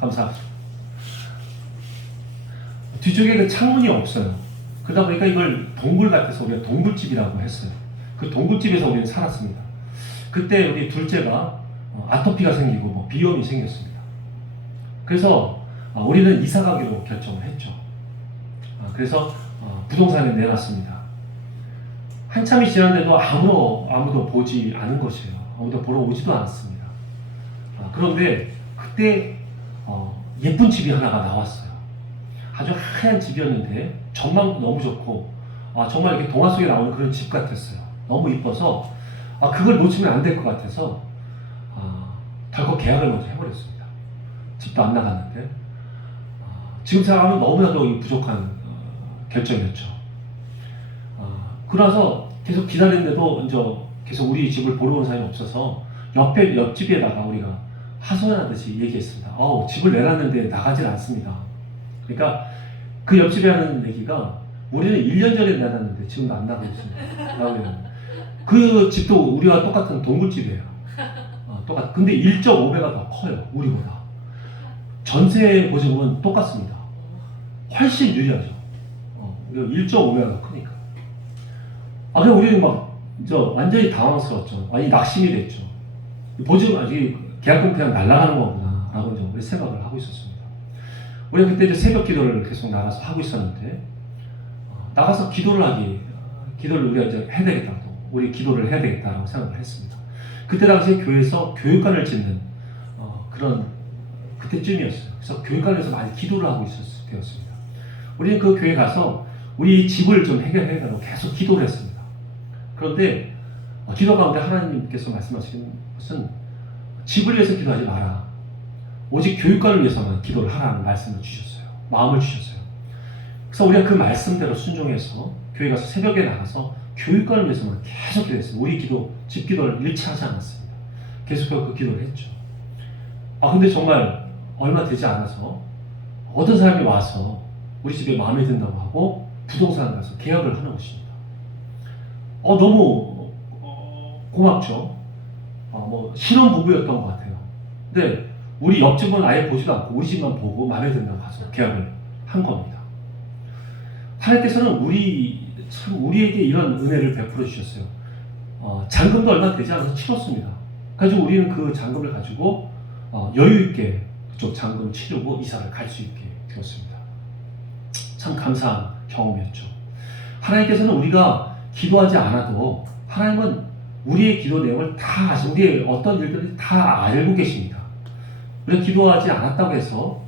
감사합니다. 뒤쪽에 그 창문이 없어요. 그러다 보니까 이걸 동굴 같아서 우리가 동굴집이라고 했어요. 그 동굴집에서 우리는 살았습니다. 그때 우리 둘째가 아토피가 생기고 뭐 비염이 생겼습니다. 그래서 우리는 이사 가기로 결정을 했죠. 그래서 부동산에 내놨습니다. 한참이 지났는데도 아무도 보지 않은 것이에요. 아무도 보러 오지도 않았습니다. 그런데 그때 예쁜 집이 하나가 나왔어요. 아주 하얀 집이었는데 전망도 너무 좋고 정말 이렇게 동화 속에 나오는 그런 집 같았어요. 너무 이뻐서 그걸 놓치면 안 될 것 같아서 덜컥 계약을 먼저 해버렸습니다. 집도 안 나갔는데 지금 생각하면 너무나도 부족한 결정이었죠. 그러서 계속 기다리는데도 이제 계속 우리 집을 보러 온 사람이 없어서 옆집에다가 우리가 하소연하듯이 얘기했습니다. 집을 내놨는데 나가질 않습니다. 그러니까 그 옆집에 하는 얘기가 우리는 1년 전에 내놨는데 지금도 안 나가고 있습니다. 그 집도 우리와 똑같은 동굴집이에요. 똑같. 근데 1.5배가 더 커요. 우리보다. 전세 보증금은 똑같습니다. 훨씬 유리하죠. 우리가 1.5배가 더 크니까. 그래서 우리는 완전히 당황스러웠죠. 낙심이 됐죠. 보증금, 계약금 그냥 날아가는 거구나. 라고 우리 생각을 하고 있었습니다. 우리가 그때 새벽 기도를 계속 나가서 하고 있었는데, 나가서 기도를 우리가 이제 해야 되겠다. 우리 기도를 해야 되겠다라고 생각을 했습니다. 그때 당시에 교회에서 교육관을 짓는 그런 그때쯤이었어요. 그래서 교육관에서 많이 기도를 하고 되었습니다. 우리는 그 교회 가서 우리 집을 좀 해결해달라고 계속 기도를 했습니다. 그런데 기도 가운데 하나님께서 말씀하시는 것은 집을 위해서 기도하지 마라. 오직 교육관을 위해서만 기도를 하라는 말씀을 주셨어요. 마음을 주셨어요. 그래서 우리가 그 말씀대로 순종해서 교회 가서 새벽에 나가서 교육관을 위해서만 계속 기도했어요. 우리 집 기도를 잃지 않았습니다. 계속해서 그 기도를 했죠. 근데 정말 얼마 되지 않아서 어떤 사람이 와서 우리 집에 마음에 든다고 하고 부동산 가서 계약을 하는 것입니다. 너무 고맙죠. 신혼부부였던 것 같아요. 근데 우리 옆집은 아예 보지도 않고 우리 집만 보고 마음에 든다고 가서 계약을 한 겁니다. 하나님께서는 우리에게 이런 은혜를 베풀어 주셨어요. 잔금도 얼마 되지 않아서 치렀습니다. 그래서 우리는 그 잔금을 가지고 여유 있게 그쪽 잔금을 치르고 이사를 갈 수 있게 되었습니다. 참 감사한 경험이었죠. 하나님께서는 우리가 기도하지 않아도 하나님은 우리의 기도 내용을 다 아시고 우리의 어떤 일들을 다 알고 계십니다. 우리가 기도하지 않았다고 해서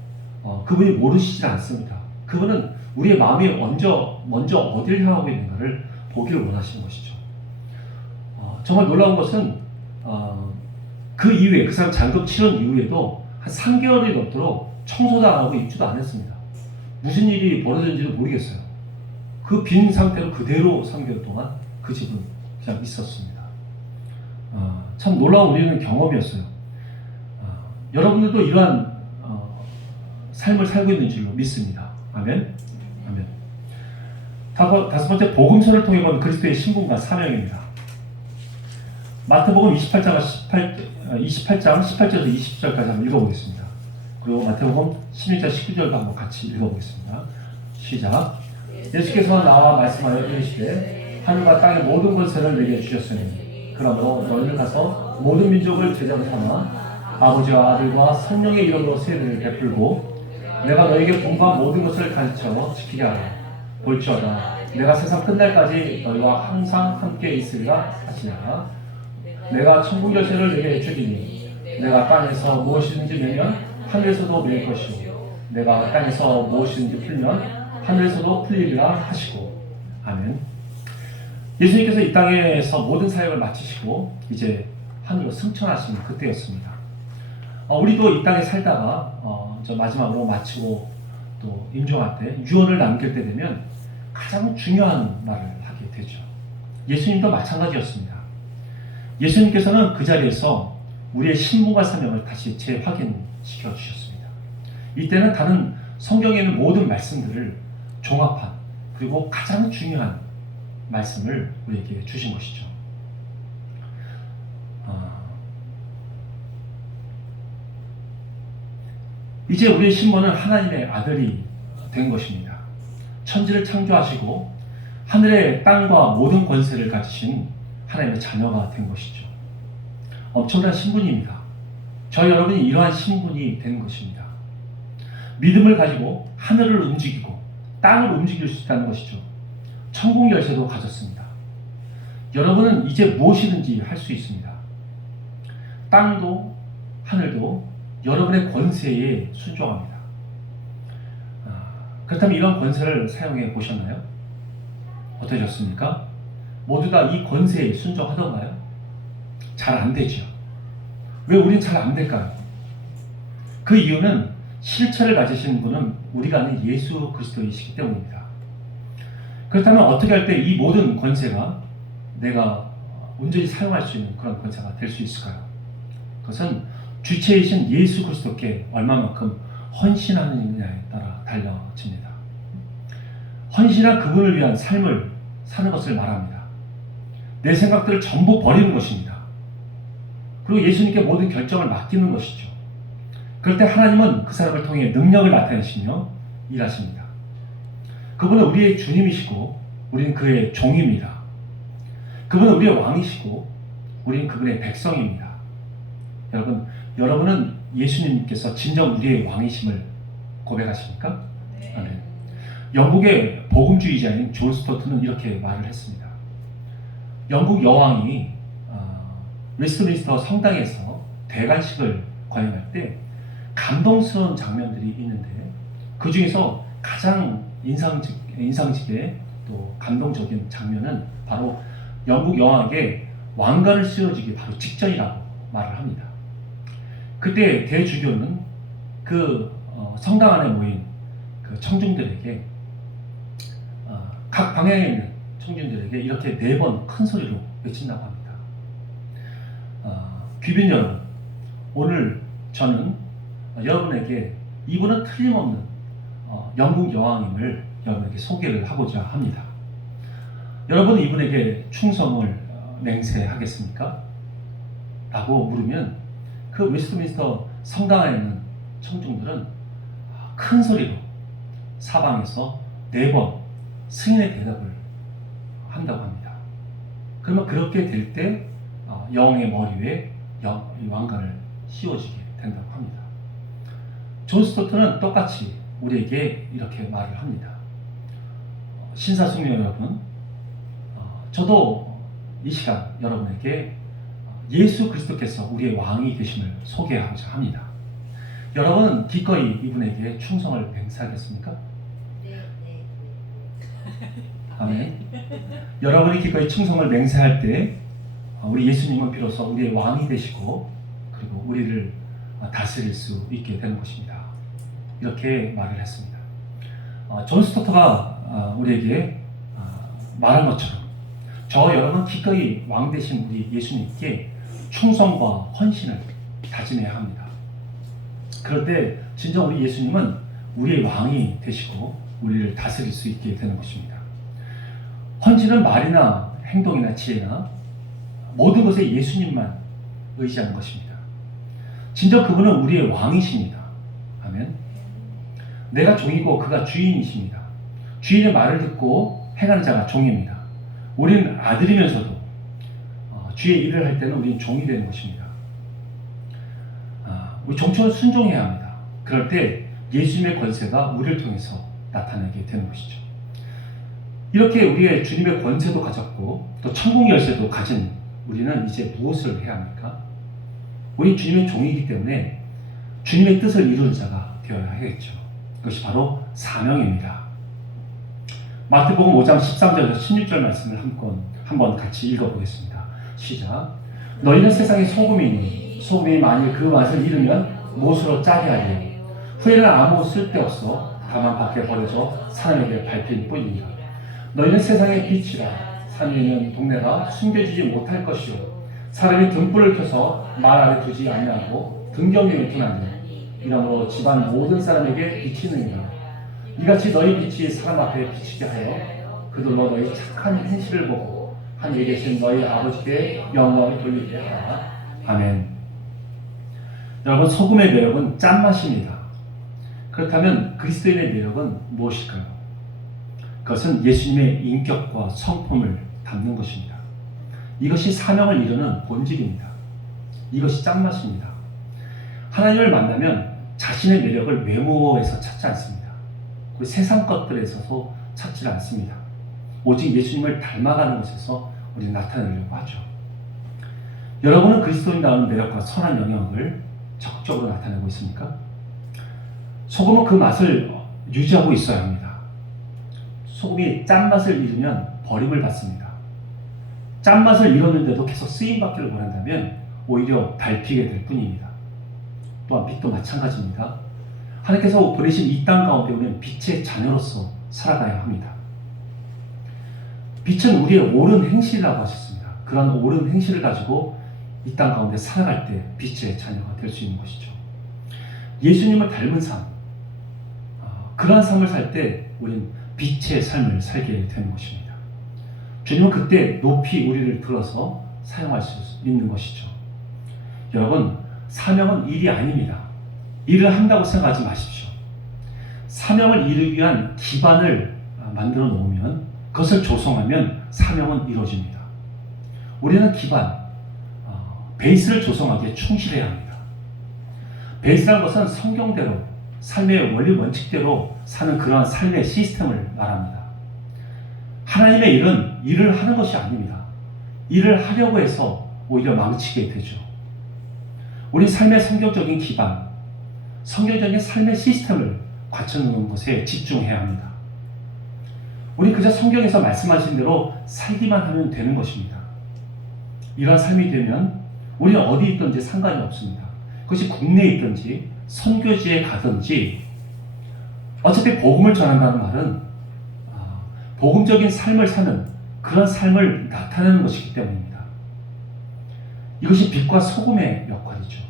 그분이 모르시지 않습니다. 그분은 우리의 마음이 먼저 어디를 향하고 있는가를 보기를 원하시는 것이죠. 정말 놀라운 것은 그 이후에 그 사람 잔금 치른 이후에도 한 3개월이 넘도록 청소도 안 하고 입주도 안 했습니다. 무슨 일이 벌어졌는지도 모르겠어요. 그 빈 상태로 그대로 3개월 동안 그 집은 그냥 있었습니다. 참 놀라운 우리는 경험이었어요. 여러분들도 이러한 삶을 살고 있는 줄로 믿습니다. 아멘. 아멘. 다섯 번째, 복음서를 통해 본 그리스도의 신분과 사명입니다. 마태복음 28장 18절에서 20절까지 한번 읽어보겠습니다. 그리고 마태복음 16장 19절도 한번 같이 읽어보겠습니다. 시작. 예수께서 나와 말씀하여 이르시되 하늘과 땅의 모든 권세를 내게 주셨으니 그러므로 너희는 가서 모든 민족을 제자로 삼아 아버지와 아들과 성령의 이름으로 세례를 베풀고 내가 너에게 공부한 모든 것을 가르쳐 지키게 하라. 볼지어다 내가 세상 끝날까지 너희와 항상 함께 있으리라 하시니라. 내가 천국 열쇠를 내게 주리니 내가 땅에서 무엇이든지 매면 하늘에서도 매일 것이요 내가 땅에서 무엇이든지 풀면 하늘에서도 풀리리라 하시고. 아멘. 예수님께서 이 땅에서 모든 사역을 마치시고 이제 하늘로 승천하신 그때였습니다. 우리도 이 땅에 살다가 저 마지막으로 마치고 또 임종할 때 유언을 남길 때 되면 가장 중요한 말을 하게 되죠. 예수님도 마찬가지였습니다. 예수님께서는 그 자리에서 우리의 신분과 사명을 다시 재확인시켜 주셨습니다. 이때는 다른 성경에 있는 모든 말씀들을 종합한 그리고 가장 중요한 말씀을 우리에게 주신 것이죠. 이제 우리의 신분은 하나님의 아들이 된 것입니다. 천지를 창조하시고 하늘의 땅과 모든 권세를 가지신 하나님의 자녀가 된 것이죠. 엄청난 신분입니다. 저희 여러분이 이러한 신분이 된 것입니다. 믿음을 가지고 하늘을 움직이고 땅을 움직일 수 있다는 것이죠. 천국 열쇠도 가졌습니다. 여러분은 이제 무엇이든지 할 수 있습니다. 땅도 하늘도 여러분의 권세에 순종합니다. 그렇다면 이런 권세를 사용해 보셨나요? 어떠셨습니까? 모두 다 이 권세에 순종하던가요? 잘 안 되죠. 왜 우리는 잘 안 될까요? 그 이유는 실체를 가지신 분은 우리가 아는 예수 그리스도이시기 때문입니다. 그렇다면 어떻게 할 때 이 모든 권세가 내가 온전히 사용할 수 있는 그런 권세가 될 수 있을까요? 그것은 주체이신 예수 그리스도께 얼마만큼 헌신하느냐에 따라 달려집니다. 헌신한 그분을 위한 삶을 사는 것을 말합니다. 내 생각들을 전부 버리는 것입니다. 그리고 예수님께 모든 결정을 맡기는 것이죠. 그럴 때 하나님은 그 사람을 통해 능력을 나타내시며 일하십니다. 그분은 우리의 주님이시고 우리는 그의 종입니다. 그분은 우리의 왕이시고 우리는 그분의 백성입니다. 여러분은 예수님께서 진정 우리의 왕이심을 고백하십니까? 네. 아멘. 영국의 복음주의자인 존 스토트는 이렇게 말을 했습니다. 영국 여왕이 웨스트민스터 성당에서 대관식을 거행할 때 감동스러운 장면들이 있는데 그 중에서 가장 인상적이게 또 감동적인 장면은 바로 영국 여왕에게 왕관을 씌워주기 바로 직전이라고 말을 합니다. 그때 대주교는 그 성당 안에 모인 그 청중들에게 각 방향에 있는 청중들에게 이렇게 4번 큰 소리로 외친다고 합니다. 귀빈 여러분, 오늘 저는 여러분에게 이분은 틀림없는 영국 여왕임을 여러분에게 소개를 하고자 합니다. 여러분은 이분에게 충성을 맹세하겠습니까? 라고 물으면 그 웨스트민스터 성당 안에 있는 청중들은 큰 소리로 사방에서 4번 승인의 대답을 한다고 합니다. 그러면 그렇게 될 때 여왕의 머리 위에 왕관을 씌워지게 된다고 합니다. 존 스토트는 똑같이 우리에게 이렇게 말을 합니다. 신사숙녀 여러분, 저도 이 시간 여러분에게 예수 그리스도께서 우리의 왕이 되심을 소개하고자 합니다. 여러분은 기꺼이 이분에게 충성을 맹세하겠습니까? 네. 아멘. 여러분이 기꺼이 충성을 맹세할 때 우리 예수님은 비로소 우리의 왕이 되시고 그리고 우리를 다스릴 수 있게 되는 것입니다. 이렇게 말을 했습니다. 존 스토터가 우리에게 말한 것처럼 저 여러분 기꺼이 왕 되신 우리 예수님께 충성과 헌신을 다짐해야 합니다. 그럴 때 진정 우리 예수님은 우리의 왕이 되시고 우리를 다스릴 수 있게 되는 것입니다. 헌신은 말이나 행동이나 지혜나 모든 것에 예수님만 의지하는 것입니다. 진정 그분은 우리의 왕이십니다. 아멘. 내가 종이고 그가 주인이십니다. 주인의 말을 듣고 행하는 자가 종입니다. 우리는 아들이면서도 주의 일을 할 때는 우리는 종이 되는 것입니다. 우리 종처럼 순종해야 합니다. 그럴 때 예수님의 권세가 우리를 통해서 나타나게 되는 것이죠. 이렇게 우리의 주님의 권세도 가졌고 또 천국 열쇠도 가진 우리는 이제 무엇을 해야 합니까? 우리 주님의 종이기 때문에 주님의 뜻을 이루는 자가 되어야 하겠죠. 그것이 바로 사명입니다. 마태복음 5장 13절에서 16절 말씀을 한번 같이 읽어보겠습니다. 시작. 너희는 세상의 소금이니 소금이 만일 그 맛을 잃으면 못으로 짜게 하리요. 후에는 아무 쓸데없어 다만 밖에 버려져 사람에게 밟힐 뿐이니라. 너희는 세상의 빛이라. 산 위는 동네가 숨겨지지 못할 것이요. 사람이 등불을 켜서 말 아래 두지 아니하고 등경에 두나니 이러므로 집안 모든 사람에게 비치느니라. 이같이 너희 빛이 사람 앞에 비치게 하여 그들로 너희 착한 행실을 보고 하늘에 계신 너희 아버지께 영광을 돌리게 하라. 아멘. 여러분, 소금의 매력은 짠맛입니다. 그렇다면 그리스도인의 매력은 무엇일까요? 그것은 예수님의 인격과 성품을 담는 것입니다. 이것이 사명을 이루는 본질입니다. 이것이 짠맛입니다. 하나님을 만나면 자신의 매력을 외모에서 찾지 않습니다. 그리고 세상 것들에 있어서 찾지 않습니다. 오직 예수님을 닮아가는 것에서 우리는 나타내려고 하죠. 여러분은 그리스도인다운 매력과 선한 영향을 적극적으로 나타내고 있습니까? 소금은 그 맛을 유지하고 있어야 합니다. 소금이 짠맛을 잃으면 버림을 받습니다. 짠맛을 잃었는데도 계속 쓰임받기를 원한다면 오히려 밟히게 될 뿐입니다. 또한 빛도 마찬가지입니다. 하나님께서 보내신 이 땅 가운데 우리는 빛의 자녀로서 살아가야 합니다. 빛은 우리의 옳은 행실이라고 하셨습니다. 그런 옳은 행실을 가지고 이 땅 가운데 살아갈 때 빛의 자녀가 될 수 있는 것이죠. 예수님을 닮은 삶, 그러한 삶을 살 때 우리는 빛의 삶을 살게 되는 것입니다. 주님은 그때 높이 우리를 들어서 사용할 수 있는 것이죠. 여러분, 사명은 일이 아닙니다. 일을 한다고 생각하지 마십시오. 사명을 이루기 위한 기반을 만들어 놓으면, 그것을 조성하면 사명은 이루어집니다. 우리는 기반, 베이스를 조성하기에 충실해야 합니다. 베이스란 것은 성경대로, 삶의 원리 원칙대로 사는 그러한 삶의 시스템을 말합니다. 하나님의 일은 일을 하는 것이 아닙니다. 일을 하려고 해서 오히려 망치게 되죠. 우리 삶의 성경적인 기반, 성경적인 삶의 시스템을 갖춰놓는 것에 집중해야 합니다. 우리 그저 성경에서 말씀하신 대로 살기만 하면 되는 것입니다. 이러한 삶이 되면 우리는 어디 있든지 상관이 없습니다. 그것이 국내에 있든지 선교지에 가든지, 어차피 복음을 전한다는 말은 복음적인 삶을 사는 그런 삶을 나타내는 것이기 때문입니다. 이것이 빛과 소금의 역할이죠.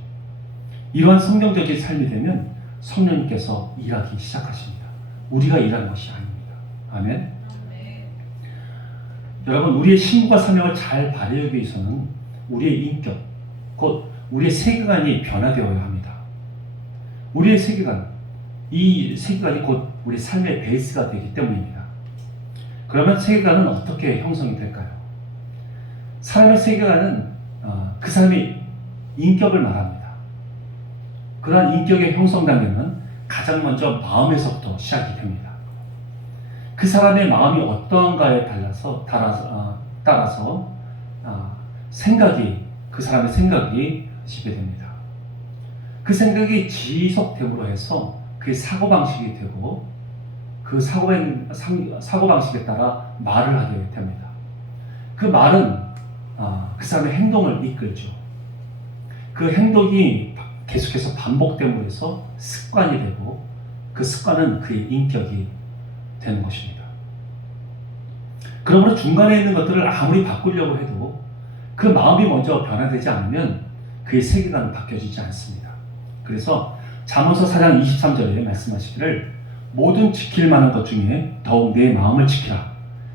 이러한 성경적인 삶이 되면 성령님께서 일하기 시작하십니다. 우리가 일하는 것이 아닙니다. 아멘. 여러분, 우리의 신분과 사명을 잘 발휘하기 위해서는 우리의 인격, 곧 우리의 세계관이 변화되어야 합니다. 우리의 세계관, 이 세계관이 곧 우리 삶의 베이스가 되기 때문입니다. 그러면 세계관은 어떻게 형성이 될까요? 사람의 세계관은 그 사람의 인격을 말합니다. 그러한 인격의 형성 단계는 가장 먼저 마음에서부터 시작이 됩니다. 그 사람의 마음이 어떠한가에 따라서 생각이, 그 사람의 생각이 지게 됩니다. 그 생각이 지속됨으로 해서 그의 사고방식이 되고, 그 사고방식에 따라 말을 하게 됩니다. 그 말은 그 사람의 행동을 이끌죠. 그 행동이 계속해서 반복됨으로 해서 습관이 되고, 그 습관은 그의 인격이 되는 것입니다. 그러므로 중간에 있는 것들을 아무리 바꾸려고 해도 그 마음이 먼저 변화되지 않으면 그의 세계관은 바뀌어지지 않습니다. 그래서 잠언서 4장 23절에 말씀하시기를 모든 지킬 만한 것 중에 더욱 내 마음을 지키라.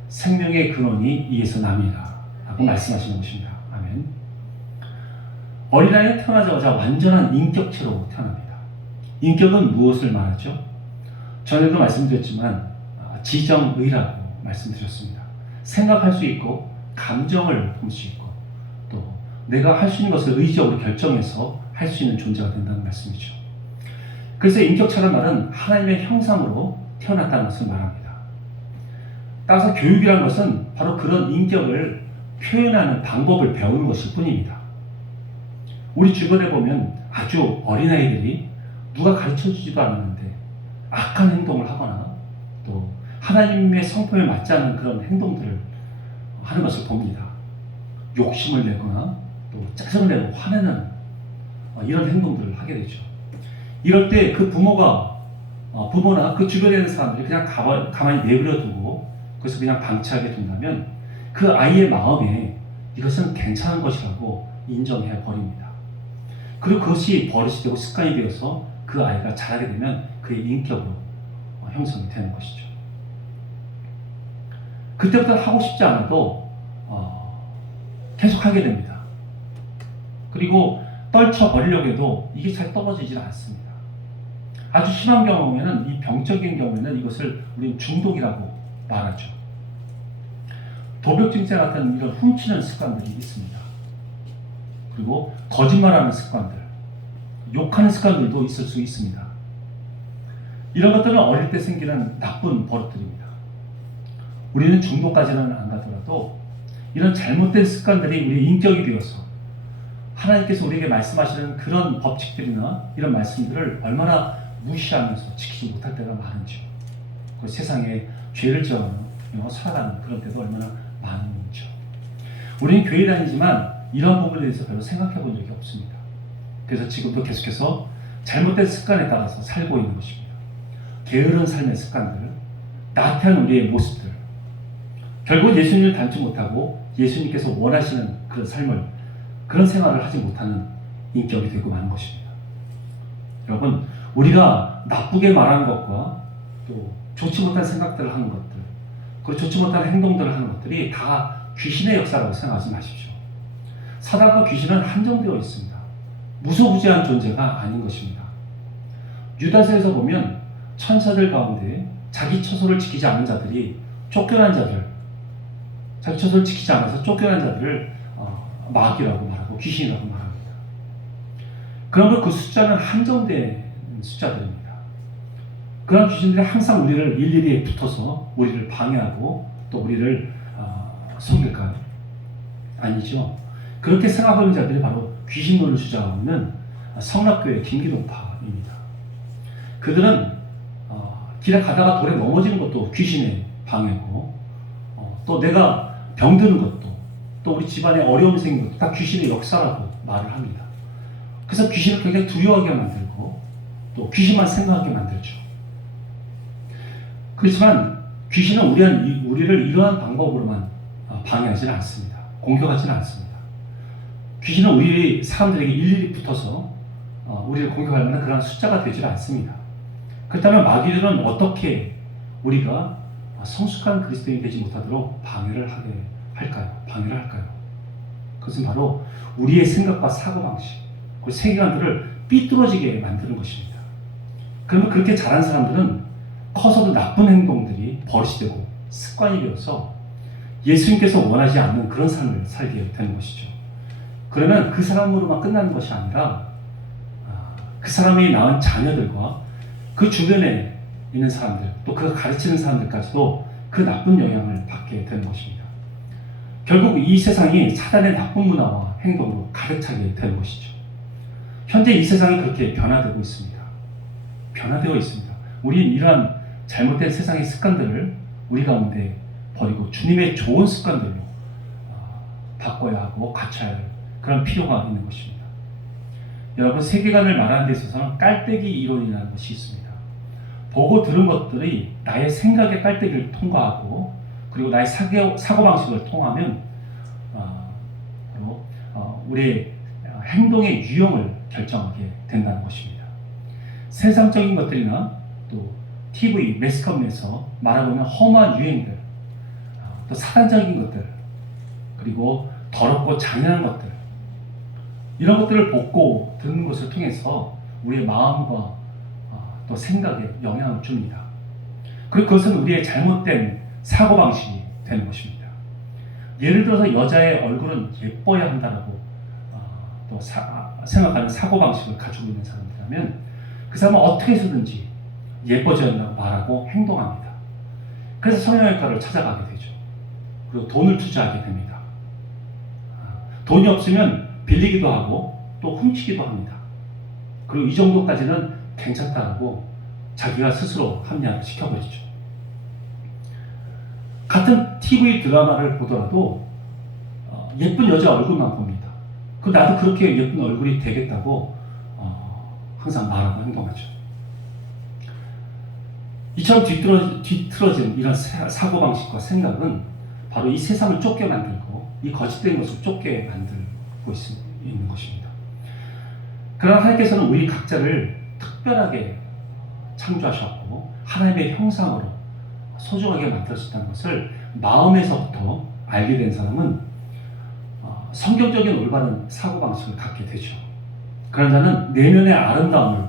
생명의 근원이 이에서 남이라. 라고 말씀하시는 것입니다. 아멘. 어린아이는 태어나자마자 완전한 인격체로 태어납니다. 인격은 무엇을 말하죠? 전에도 말씀드렸지만 지정의라고 말씀드렸습니다. 생각할 수 있고 감정을 볼 수 있고 또 내가 할 수 있는 것을 의지적으로 결정해서 할 수 있는 존재가 된다는 말씀이죠. 그래서 인격체란 말은 하나님의 형상으로 태어났다는 것을 말합니다. 따라서 교육이라는 것은 바로 그런 인격을 표현하는 방법을 배우는 것일 뿐입니다. 우리 주변에 보면 아주 어린아이들이 누가 가르쳐주지도 않았는데 악한 행동을 하거나 또 하나님의 성품에 맞지 않는 그런 행동들을 하는 것을 봅니다. 욕심을 내거나 또 짜증을 내고 화내는 이런 행동들을 하게 되죠. 이럴 때 그 부모나 그 주변에 있는 사람들이 그냥 가만히 내버려 두고 그래서 그냥 방치하게 둔다면 그 아이의 마음에 이것은 괜찮은 것이라고 인정해 버립니다. 그리고 그것이 버릇이 되고 습관이 되어서 그 아이가 자라게 되면 그의 인격으로 형성이 되는 것이죠. 그때부터 하고 싶지 않아도 계속 하게 됩니다. 그리고 떨쳐버리려고 해도 이게 잘 떨어지질 않습니다. 아주 심한 경우에는 이 병적인 경우에는 이것을 우리는 중독이라고 말하죠. 도벽증세 같은 이런 훔치는 습관들이 있습니다. 그리고 거짓말하는 습관들, 욕하는 습관들도 있을 수 있습니다. 이런 것들은 어릴 때 생기는 나쁜 버릇들입니다. 우리는 중독까지는 안 가더라도 이런 잘못된 습관들이 우리의 인격이 되어서 하나님께서 우리에게 말씀하시는 그런 법칙들이나 이런 말씀들을 얼마나 무시하면서 지키지 못할 때가 많은지, 그 세상에 죄를 지어 살아가는 그런 때도 얼마나 많은지요. 우리는 교회 다니지만 이런 부분에 대해서 별로 생각해 본 적이 없습니다. 그래서 지금도 계속해서 잘못된 습관에 따라서 살고 있는 것입니다. 게으른 삶의 습관들, 나태한 우리의 모습들, 결국 예수님을 닮지 못하고 예수님께서 원하시는 그런 삶을, 그런 생활을 하지 못하는 인격이 되고 마는 것입니다. 여러분, 우리가 나쁘게 말하는 것과 또 좋지 못한 생각들을 하는 것들, 그리고 좋지 못한 행동들을 하는 것들이 다 귀신의 역사라고 생각하지 마십시오. 사단과 귀신은 한정되어 있습니다. 무소부지한 존재가 아닌 것입니다. 유다서에서 보면 천사들 가운데 자기 처소를 지키지 않은 자들이 쫓겨난 자들, 자기 처소를 지키지 않아서 쫓겨난 자들을 마귀라고 말하고 귀신이라고 말합니다. 그러면 그 숫자는 한정된 숫자들입니다. 그런 귀신들이 항상 우리를 일일이 붙어서 우리를 방해하고 또 우리를 속일까요? 아니죠. 그렇게 생각하는 자들이 바로 귀신론을 주장하고 있는 성락교회 김기동파입니다. 그들은 길에 가다가 돌에 넘어지는 것도 귀신의 방해고, 또 내가 병드는 것도, 또 우리 집안에 어려움이 생긴 것도 다 귀신의 역사라고 말을 합니다. 그래서 귀신을 굉장히 두려워하게 만들고 또 귀신만 생각하게 만들죠. 그렇지만 귀신은 우리를 이러한 방법으로만 방해하지는 않습니다. 공격하지는 않습니다. 귀신은 우리 사람들에게 일일이 붙어서 우리를 공격할 만한 그런 숫자가 되지 않습니다. 그렇다면 마귀들은 어떻게 우리가 성숙한 그리스도인이 되지 못하도록 방해를 할까요? 그것은 바로 우리의 생각과 사고방식, 그 세계관들을 삐뚤어지게 만드는 것입니다. 그러면 그렇게 자란 사람들은 커서도 나쁜 행동들이 버릇이 되고 습관이 되어서 예수님께서 원하지 않는 그런 삶을 살게 되는 것이죠. 그러면 그 사람으로만 끝나는 것이 아니라 그 사람이 낳은 자녀들과 그 주변에 있는 사람들, 또 그가 가르치는 사람들까지도 그 나쁜 영향을 받게 되는 것입니다. 결국 이 세상이 사단의 나쁜 문화와 행동으로 가득 차게 되는 것이죠. 현재 이 세상이 그렇게 변화되고 있습니다. 변화되어 있습니다. 우리는 이러한 잘못된 세상의 습관들을 우리 가운데 버리고 주님의 좋은 습관들로 바꿔야 하고 갖춰야 할 그런 필요가 있는 것입니다. 여러분, 세계관을 말하는 데 있어서는 깔때기 이론이라는 것이 있습니다. 보고 들은 것들이 나의 생각의 깔때기를 통과하고 그리고 나의 사고방식을 통하면 우리의 행동의 유형을 결정하게 된다는 것입니다. 세상적인 것들이나 또 TV, 매스컴에서 말하고 있는 험한 유행들, 또 사단적인 것들, 그리고 더럽고 잔인한 것들, 이런 것들을 보고 듣는 것을 통해서 우리의 마음과 또 생각에 영향을 줍니다. 그리고 그것은 우리의 잘못된 사고방식이 되는 것입니다. 예를 들어서 여자의 얼굴은 예뻐야 한다라고 또 생각하는 사고방식을 가지고 있는 사람이라면 그 사람은 어떻게 해서든지 예뻐져야 한다고 말하고 행동합니다. 그래서 성형외과를 찾아가게 되죠. 그리고 돈을 투자하게 됩니다. 돈이 없으면 빌리기도 하고 또 훔치기도 합니다. 그리고 이 정도까지는 괜찮다고 자기가 스스로 합리화를 시켜버리죠. 같은 TV 드라마를 보더라도 예쁜 여자 얼굴만 봅니다. 나도 그렇게 예쁜 얼굴이 되겠다고 항상 말하고 행동하죠. 이처럼 뒤틀어진 이런 사고방식과 생각은 바로 이 세상을 쫓게 만들고 이 거짓된 것을 쫓게 만들고 있는 것입니다. 그러나 하나님께서는 우리 각자를 특별하게 창조하셨고 하나님의 형상으로 소중하게 만들어졌다는 것을 마음에서부터 알게 된 사람은 성경적인 올바른 사고방식을 갖게 되죠. 그런 자는 내면의 아름다움을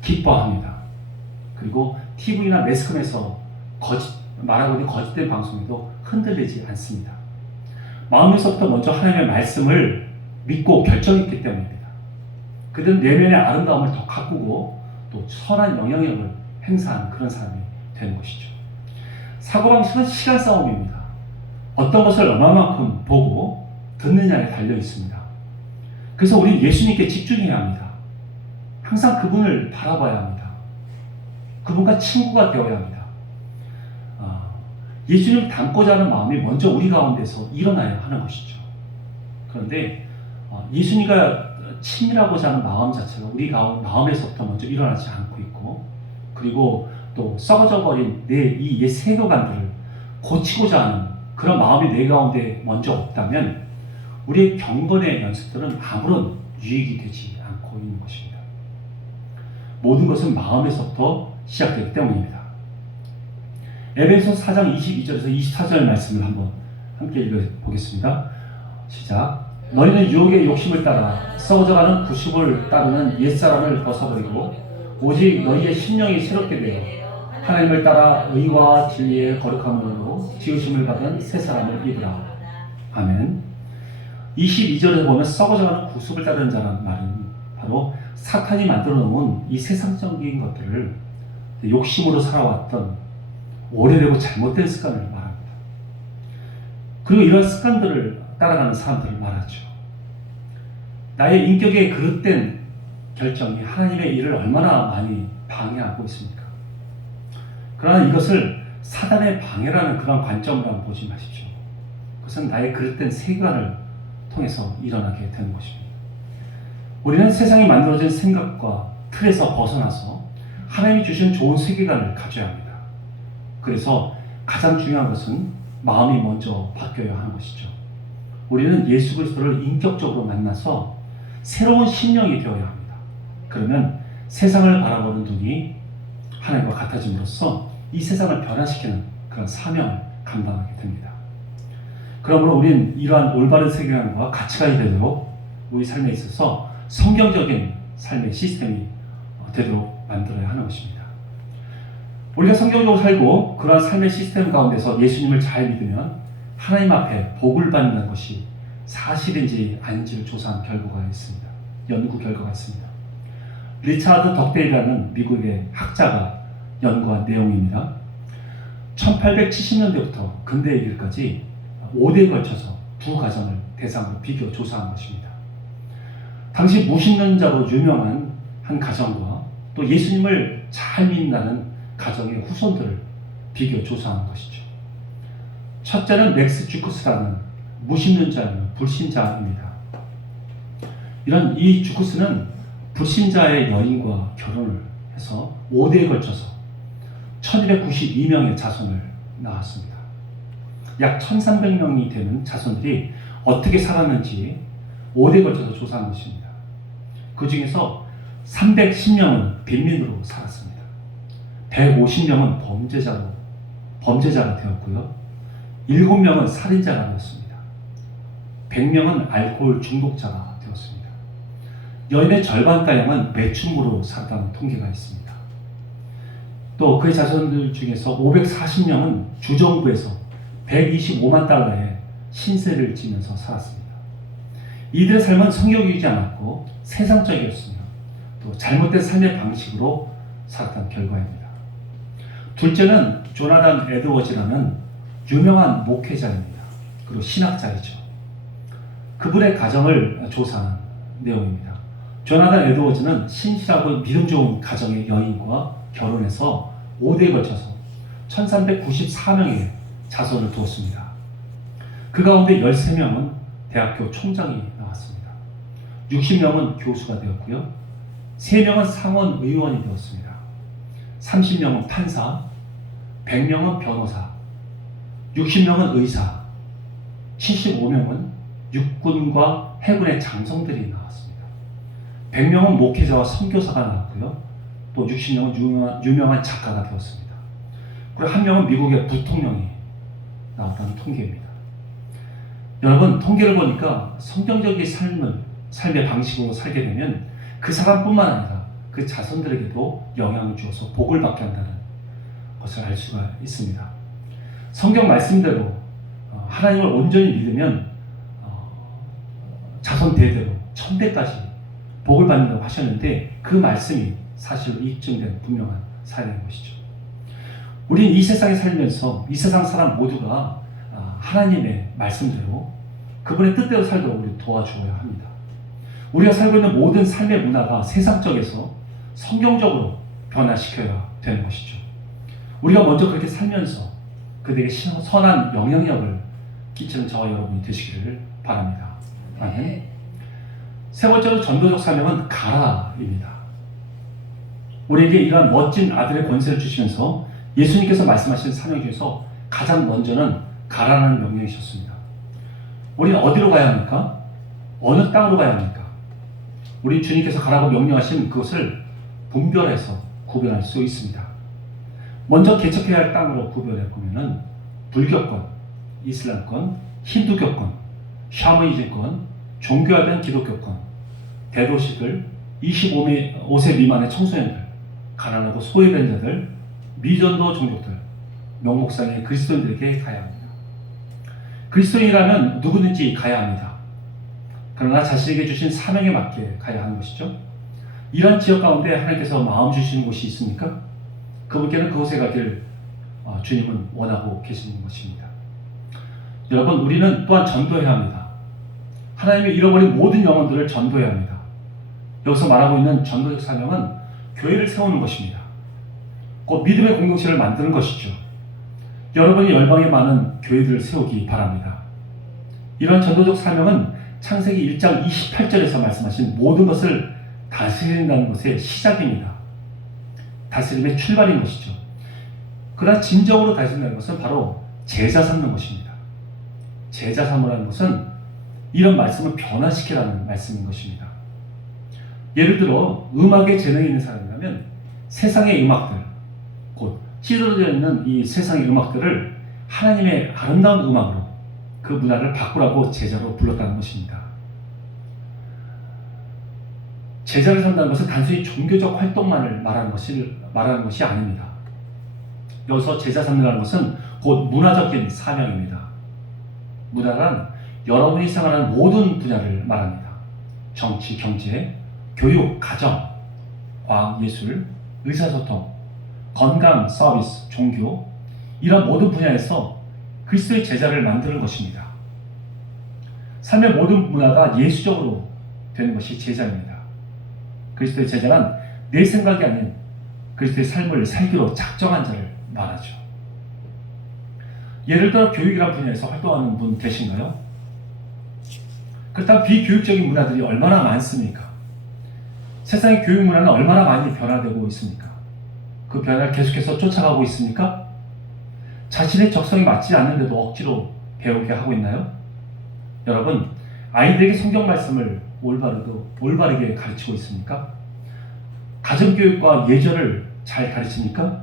기뻐합니다. 그리고 TV나 매스컴에서 말하고 있는 거짓된 방송에도 흔들리지 않습니다. 마음에서부터 먼저 하나님의 말씀을 믿고 결정했기 때문입니다. 그들은 내면의 아름다움을 더 가꾸고 또 선한 영향력을 행사하는 그런 사람이 되는 것이죠. 사고방식은 시간 싸움입니다. 어떤 것을 얼마만큼 보고 듣느냐에 달려 있습니다. 그래서 우리 예수님께 집중해야 합니다. 항상 그분을 바라봐야 합니다. 그분과 친구가 되어야 합니다. 예수님을 닮고자 하는 마음이 먼저 우리 가운데서 일어나야 하는 것이죠. 그런데 예수님과 친밀하고자 하는 마음 자체가 우리 마음에서부터 먼저 일어나지 않고 있고, 그리고 또 썩어져 버린 이 옛 세계관들을 고치고자 하는 그런 마음이 내 가운데 먼저 없다면 우리의 경건의 연습들은 아무런 유익이 되지 않고 있는 것입니다. 모든 것은 마음에서부터 시작되기 때문입니다. 에베소서 4장 22절에서 24절 말씀을 한번 함께 읽어보겠습니다. 시작. 너희는 유혹의 욕심을 따라 썩어져가는 구습을 따르는 옛사람을 벗어버리고 오직 너희의 심령이 새롭게 되어 하나님을 따라 의와 진리의 거룩함으로 지으심을 받은 새 사람을 입으라. 아멘. 22절에 보면 썩어져가는 구습을 따르는 자라는 말은 바로 사탄이 만들어 놓은 이 세상적인 것들을 욕심으로 살아왔던 오래되고 잘못된 습관을 말합니다. 그리고 이런 습관들을 따라가는 사람들을 말하죠. 나의 인격의 그릇된 결정이 하나님의 일을 얼마나 많이 방해하고 있습니까? 그러나 이것을 사단의 방해라는 그런 관점으로 한번 보지 마십시오. 그것은 나의 그릇된 세계관을 통해서 일어나게 되는 것입니다. 우리는 세상이 만들어진 생각과 틀에서 벗어나서 하나님이 주신 좋은 세계관을 가져야 합니다. 그래서 가장 중요한 것은 마음이 먼저 바뀌어야 하는 것이죠. 우리는 예수 그리스도를 인격적으로 만나서 새로운 심령이 되어야 합니다. 그러면 세상을 바라보는 눈이 하나님과 같아짐으로써 이 세상을 변화시키는 그런 사명을 감당하게 됩니다. 그러므로 우리는 이러한 올바른 세계관과 가치가 되도록 우리 삶에 있어서 성경적인 삶의 시스템이 되도록 만들어야 하는 것입니다. 우리가 성경적으로 살고 그러한 삶의 시스템 가운데서 예수님을 잘 믿으면 하나님 앞에 복을 받는 것이 사실인지 아닌지를 조사한 결과가 있습니다. 연구 결과가 있습니다. 리차드 덕데일이라는 미국의 학자가 연구한 내용입니다. 1870년대부터 근대의 일까지 5대에 걸쳐서 두 가정을 대상으로 비교 조사한 것입니다. 당시 무신론자로 유명한 한 가정과 또 예수님을 잘 믿는다는 가정의 후손들을 비교 조사한 것이죠. 첫째는 맥스 주쿠스라는 무신론자인 불신자입니다. 이 주쿠스는 불신자의 여인과 결혼을 해서 5대에 걸쳐서 1292명의 자손을 낳았습니다. 약 1300명이 되는 자손들이 어떻게 살았는지 5대에 걸쳐서 조사한 것입니다. 그 중에서 310명은 빈민으로 살았습니다. 150명은 범죄자가 되었고요. 7명은 살인자가 되었습니다. 100명은 알코올 중독자가 되었습니다. 여인의 절반가량은 매춘부로 살았다는 통계가 있습니다. 또 그의 자손들 중에서 540명은 주정부에서 125만 달러의 신세를 지면서 살았습니다. 이들의 삶은 성경이지 않았고 세상적이었으며 또 잘못된 삶의 방식으로 살았던 결과입니다. 둘째는 조나단 에드워즈라는 유명한 목회자입니다. 그리고 신학자이죠. 그분의 가정을 조사한 내용입니다. 조나단 에드워즈는 신실하고 믿음 좋은 가정의 여인과 결혼해서 5대에 걸쳐서 1394명의 자손을 두었습니다. 그 가운데 13명은 대학교 총장이 나왔습니다. 60명은 교수가 되었고요. 3명은 상원 의원이 되었습니다. 30명은 판사, 100명은 변호사, 60명은 의사, 75명은 육군과 해군의 장성들이 나왔습니다. 100명은 목회자와 선교사가 나왔고요. 또 60명은 유명한 작가가 되었습니다. 그리고 1명은 미국의 부통령이 나왔다는 통계입니다. 여러분, 통계를 보니까 성경적인 삶의 방식으로 살게 되면 그 사람뿐만 아니라 그 자손들에게도 영향을 주어서 복을 받게 한다는 것을 알 수가 있습니다. 성경 말씀대로 하나님을 온전히 믿으면 자손 대대로 천대까지 복을 받는다고 하셨는데 그 말씀이 사실로 입증된 분명한 사례인 것이죠. 우리는 이 세상에 살면서 이 세상 사람 모두가 하나님의 말씀대로 그분의 뜻대로 살도록 우리 도와주어야 합니다. 우리가 살고 있는 모든 삶의 문화가 세상적에서 성경적으로 변화시켜야 되는 것이죠. 우리가 먼저 그렇게 살면서 그들에게 선한 영향력을 끼치는 저와 여러분이 되시기를 바랍니다. 아멘. 세 번째로 전도적 사명은 가라입니다. 우리에게 이러한 멋진 아들의 권세를 주시면서 예수님께서 말씀하신 사명 중에서 가장 먼저는 가라는 명령이셨습니다. 우리는 어디로 가야 합니까? 어느 땅으로 가야 합니까? 우리 주님께서 가라고 명령하신 그것을 분별해서 구별할 수 있습니다. 먼저 개척해야 할 땅으로 구별해 보면은 불교권, 이슬람권, 힌두교권, 샤머니즘권, 종교화된 기독교권, 대도시들, 25세 미만의 청소년들, 가난하고 소외된 자들, 미전도 종족들, 명목상의 그리스도인들에게 가야 합니다. 그리스도인이라면 누구든지 가야 합니다. 그러나 자신에게 주신 사명에 맞게 가야 하는 것이죠. 이러한 지역 가운데 하나님께서 마음 주시는 곳이 있습니까? 그분께는 그곳에 가길 주님은 원하고 계시는 것입니다. 여러분, 우리는 또한 전도해야 합니다. 하나님의 잃어버린 모든 영혼들을 전도해야 합니다. 여기서 말하고 있는 전도적 사명은 교회를 세우는 것입니다. 곧 믿음의 공동체를 만드는 것이죠. 여러분이 열방에 많은 교회들을 세우기 바랍니다. 이런 전도적 사명은 창세기 1장 28절에서 말씀하신 모든 것을 다스린다는 것의 시작입니다. 다스림의 출발인 것이죠. 그러나 진정으로 다스린다는 것은 바로 제자 삼는 것입니다. 제자 삼으라는 것은 이런 말씀을 변화시키라는 말씀인 것입니다. 예를 들어 음악에 재능이 있는 사람이라면 세상의 음악들, 곧 찌들어져 있는 이 세상의 음악들을 하나님의 아름다운 음악으로 그 문화를 바꾸라고 제자로 불렀다는 것입니다. 제자를 삼다는 것은 단순히 종교적 활동만을 말하는 것이 아닙니다. 여기서 제자 삼는다는 것은 곧 문화적인 사명입니다. 문화란 여러분이 생활하는 모든 분야를 말합니다. 정치, 경제, 교육, 가정, 과학, 예술, 의사소통, 건강, 서비스, 종교, 이런 모든 분야에서 그리스도의 제자를 만드는 것입니다. 삶의 모든 문화가 예수적으로 되는 것이 제자입니다. 그리스도의 제자는 내 생각이 아닌 그리스도의 삶을 살기로 작정한 자를 말하죠. 예를 들어 교육이라는 분야에서 활동하는 분 계신가요? 그렇다면 비교육적인 문화들이 얼마나 많습니까? 세상의 교육 문화는 얼마나 많이 변화되고 있습니까? 그 변화를 계속해서 쫓아가고 있습니까? 자신의 적성에 맞지 않는데도 억지로 배우게 하고 있나요? 여러분, 아이들에게 성경 말씀을 올바르게 가르치고 있습니까? 가정교육과 예절을 잘 가르칩니까?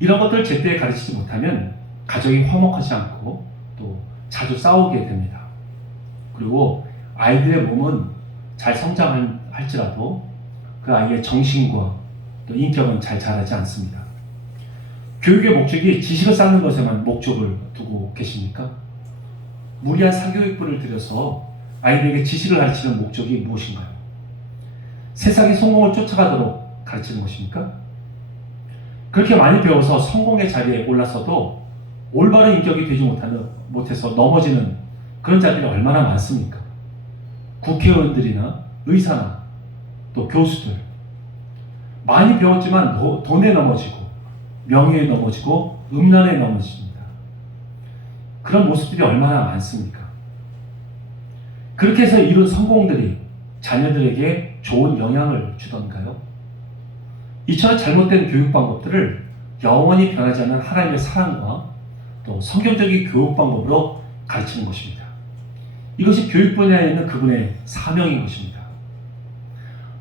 이런 것들을 제때 가르치지 못하면 가정이 화목하지 않고 또 자주 싸우게 됩니다. 그리고 아이들의 몸은 잘 성장할지라도 그 아이의 정신과 또 인격은 잘 자라지 않습니다. 교육의 목적이 지식을 쌓는 것에만 목적을 두고 계십니까? 무리한 사교육부를 들여서 아이들에게 지식을 가르치는 목적이 무엇인가요? 세상의 성공을 쫓아가도록 가르치는 것입니까? 그렇게 많이 배워서 성공의 자리에 올라서도 올바른 인격이 되지 못해서 넘어지는 그런 자들이 얼마나 많습니까? 국회의원들이나 의사나 또 교수들, 많이 배웠지만 돈에 넘어지고 명예에 넘어지고 음란에 넘어집니다. 그런 모습들이 얼마나 많습니까? 그렇게 해서 이룬 성공들이 자녀들에게 좋은 영향을 주던가요? 이처럼 잘못된 교육 방법들을 영원히 변하지 않는 하나님의 사랑과 또 성경적인 교육 방법으로 가르치는 것입니다. 이것이 교육 분야에 있는 그분의 사명인 것입니다.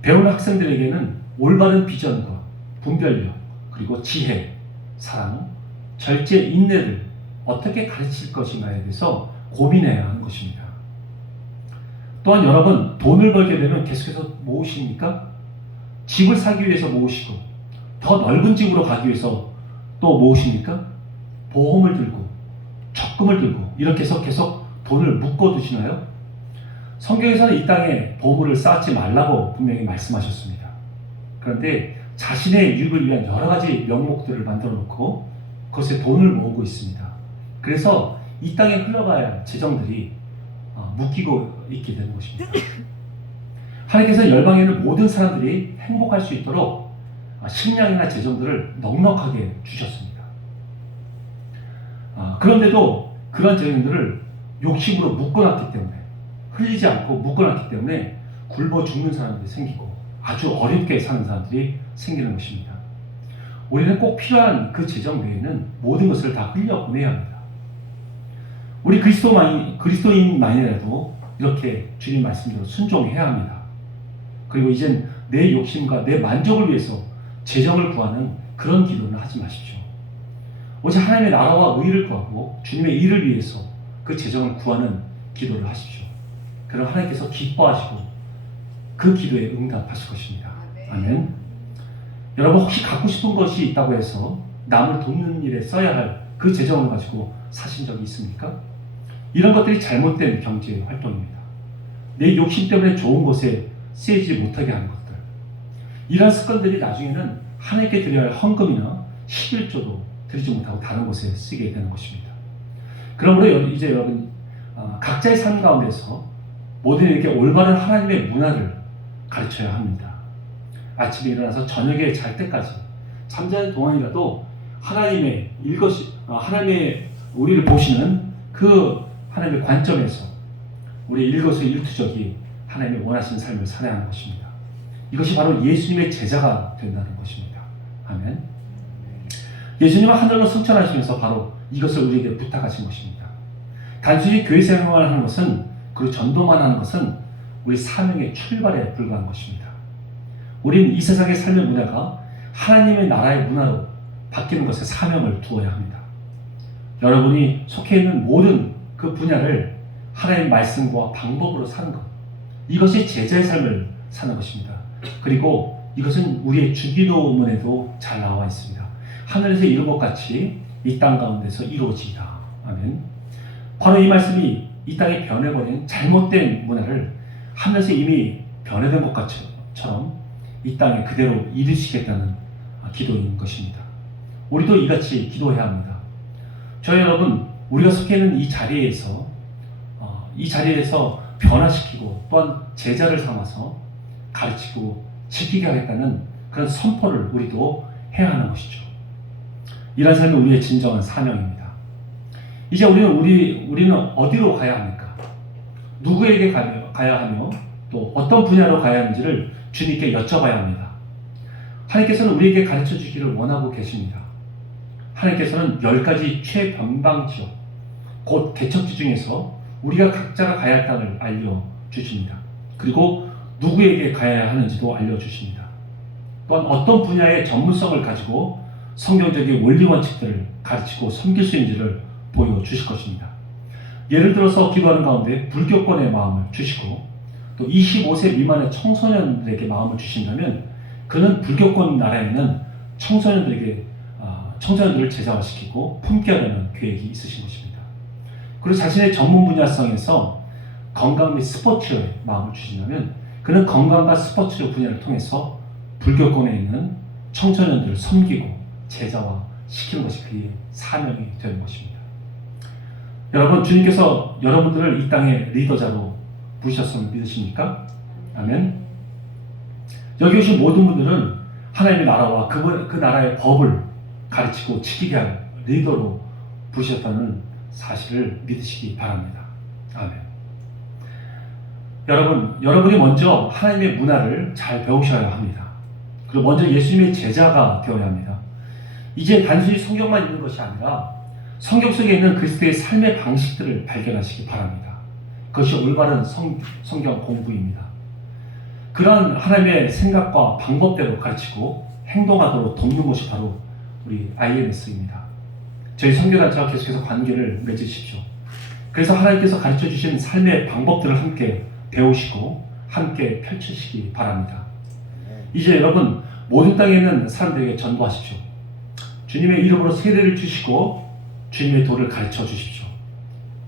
배우는 학생들에게는 올바른 비전과 분별력, 그리고 지혜, 사랑, 절제, 인내를 어떻게 가르칠 것인가에 대해서 고민해야 하는 것입니다. 또한 여러분, 돈을 벌게 되면 계속해서 모으십니까? 집을 사기 위해서 모으시고 더 넓은 집으로 가기 위해서 또 모으십니까? 보험을 들고 적금을 들고 이렇게 해서 계속 돈을 묶어두시나요? 성경에서는 이 땅에 보물을 쌓지 말라고 분명히 말씀하셨습니다. 그런데 자신의 유익을 위한 여러 가지 명목들을 만들어 놓고 그것에 돈을 모으고 있습니다. 그래서 이 땅에 흘러가야 할 재정들이 묶이고 있게 되는 것입니다. 하나님께서 열방에는 모든 사람들이 행복할 수 있도록 식량이나 재정들을 넉넉하게 주셨습니다. 그런데도 그런 재정들을 욕심으로 묶어놨기 때문에 흘리지 않고 묶어놨기 때문에 굶어 죽는 사람들이 생기고 아주 어렵게 사는 사람들이 생기는 것입니다. 우리는 꼭 필요한 그 재정 외에는 모든 것을 다 흘려보내야 합니다. 우리 그리스도인만이라도 이렇게 주님 말씀대로 순종해야 합니다. 그리고 이젠 내 욕심과 내 만족을 위해서 재정을 구하는 그런 기도는 하지 마십시오. 오직 하나님의 나라와 의를 구하고 주님의 일을 위해서 그 재정을 구하는 기도를 하십시오. 그럼 하나님께서 기뻐하시고 그 기도에 응답하실 것입니다. 아멘. 여러분 혹시 갖고 싶은 것이 있다고 해서 남을 돕는 일에 써야 할 그 재정을 가지고 사신 적이 있습니까? 이런 것들이 잘못된 경제 활동입니다. 내 욕심 때문에 좋은 곳에 쓰이지 못하게 하는 것들. 이런 습관들이 나중에는 하나님께 드려야 할 헌금이나 11조도 드리지 못하고 다른 곳에 쓰게 되는 것입니다. 그러므로 이제 여러분 각자의 삶 가운데서 모두에게 올바른 하나님의 문화를 가르쳐야 합니다. 아침에 일어나서 저녁에 잘 때까지 잠자는 동안이라도 하나님의 하나님의 우리를 보시는 그 하나님의 관점에서 우리 일거수일투족이 하나님의 원하시는 삶을 살아야 하는 것입니다. 이것이 바로 예수님의 제자가 된다는 것입니다. 아멘. 예수님은 하늘로 승천하시면서 바로 이것을 우리에게 부탁하신 것입니다. 단순히 교회 생활을 하는 것은 그리고 전도만 하는 것은 우리 사명의 출발에 불과한 것입니다. 우리는 이 세상의 삶의 문화가 하나님의 나라의 문화로 바뀌는 것에 사명을 두어야 합니다. 여러분이 속해 있는 모든 그 분야를 하나님의 말씀과 방법으로 사는 것, 이것이 제자의 삶을 사는 것입니다. 그리고 이것은 우리의 주기도문에도 잘 나와 있습니다. 하늘에서 이룬 것 같이 이 땅 가운데서 이루어지리라. 아멘. 바로 이 말씀이 이 땅에 변해버린 잘못된 문화를 하늘에서 이미 변해된 것처럼 이 땅에 그대로 이루시겠다는 기도인 것입니다. 우리도 이같이 기도해야 합니다. 저희 여러분, 우리가 속해 있는 이 자리에서 변화시키고 또한 제자를 삼아서 가르치고 지키게 하겠다는 그런 선포를 우리도 해야 하는 것이죠. 이런 삶이 우리의 진정한 사명입니다. 이제 우리는 어디로 가야 합니까? 누구에게 가야 하며 또 어떤 분야로 가야 하는지를 주님께 여쭤봐야 합니다. 하나님께서는 우리에게 가르쳐 주기를 원하고 계십니다. 하나님께서는 10가지 최변방지역, 곧 개척지 중에서 우리가 각자가 가야 할 땅을 알려주십니다. 그리고 누구에게 가야 하는지도 알려주십니다. 또한 어떤 분야의 전문성을 가지고 성경적인 원리 원칙들을 가르치고 섬길 수 있는지를 보여주실 것입니다. 예를 들어서 기도하는 가운데 불교권의 마음을 주시고 또 25세 미만의 청소년들에게 마음을 주신다면 그는 불교권 나라에는 청소년들을 제자화시키고 품게 하려는 계획이 있으신 것입니다. 그리고 자신의 전문 분야성에서 건강 및 스포츠에 마음을 주신다면 그는 건강과 스포츠 분야를 통해서 불교권에 있는 청소년들을 섬기고 제자화시키는 것이 그의 사명이 되는 것입니다. 여러분, 주님께서 여러분들을 이 땅의 리더자로 부르셨음을 믿으십니까? 아멘. 여기 오신 모든 분들은 하나님의 나라와 그 나라의 법을 가르치고 지키게 할 리더로 부르셨다는 사실을 믿으시기 바랍니다. 아멘. 여러분이 먼저 하나님의 문화를 잘 배우셔야 합니다. 그리고 먼저 예수님의 제자가 되어야 합니다. 이제 단순히 성경만 읽는 것이 아니라 성경 속에 있는 그리스도의 삶의 방식들을 발견하시기 바랍니다. 그것이 올바른 성경 공부입니다. 그러한 하나님의 생각과 방법대로 가르치고 행동하도록 돕는 것이 바로 우리 IMS입니다. 저희 선교단체와 계속해서 관계를 맺으십시오. 그래서 하나님께서 가르쳐 주신 삶의 방법들을 함께 배우시고 함께 펼치시기 바랍니다. 이제 여러분 모든 땅에 있는 사람들에게 전도하십시오. 주님의 이름으로 세례를 주시고 주님의 도를 가르쳐 주십시오.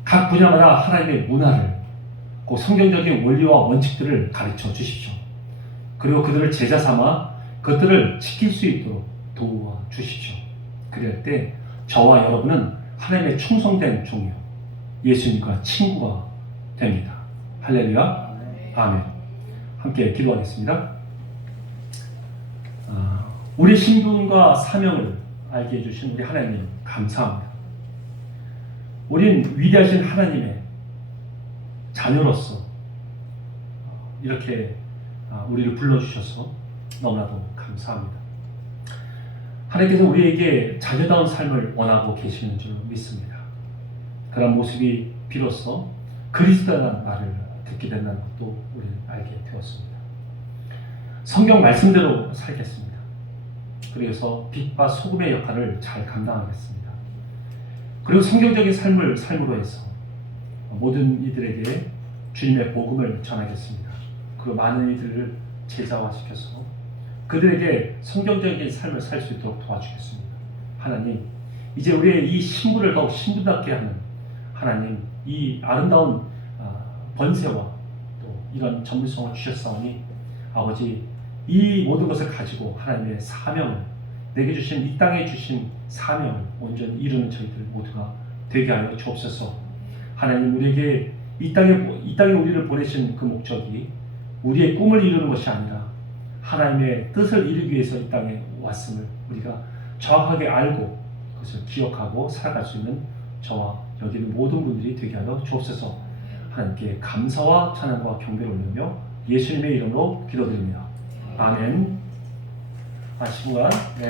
각 분야마다 하나님의 문화를, 그 성경적인 원리와 원칙들을 가르쳐 주십시오. 그리고 그들을 제자 삼아 그것들을 지킬 수 있도록 도와 주십시오. 그럴 때 저와 여러분은 하나님의 충성된 종이요, 예수님과 친구가 됩니다. 할렐루야. 아멘. 함께 기도하겠습니다. 우리 신분과 사명을 알게 해주신 우리 하나님 감사합니다. 우린 위대하신 하나님의 자녀로서 이렇게 우리를 불러주셔서 너무나도 감사합니다. 하나님께서 우리에게 자녀다운 삶을 원하고 계시는 줄 믿습니다. 그런 모습이 비로소 그리스도라는 말을 듣게 된다는 것도 우리는 알게 되었습니다. 성경 말씀대로 살겠습니다. 그래서 빛과 소금의 역할을 잘 감당하겠습니다. 그리고 성경적인 삶을 삶으로 해서 모든 이들에게 주님의 복음을 전하겠습니다. 그 많은 이들을 제자화시켜서 그들에게 성경적인 삶을 살 수 있도록 도와주겠습니다. 하나님, 이제 우리의 이 신부를 더욱 신부답게 하는 하나님, 이 아름다운 번세와 또 이런 전문성을 주셨사오니 아버지, 이 모든 것을 가지고 하나님의 사명을, 내게 주신 이 땅에 주신 사명을 온전히 이루는 저희들 모두가 되게 하여 주옵소서. 하나님, 우리에게 이 땅에 우리를 보내신 그 목적이 우리의 꿈을 이루는 것이 아니라 하나님의 뜻을 이루기 위해서 이 땅에 왔음을 우리가 정확하게 알고 그것을 기억하고 살아갈 수 있는 저와 여기 있는 모든 분들이 되게 하여 주옵소서. 하나님께 감사와 찬양과 경배를 올리며 예수님의 이름으로 기도드립니다. 아멘. 시간 네.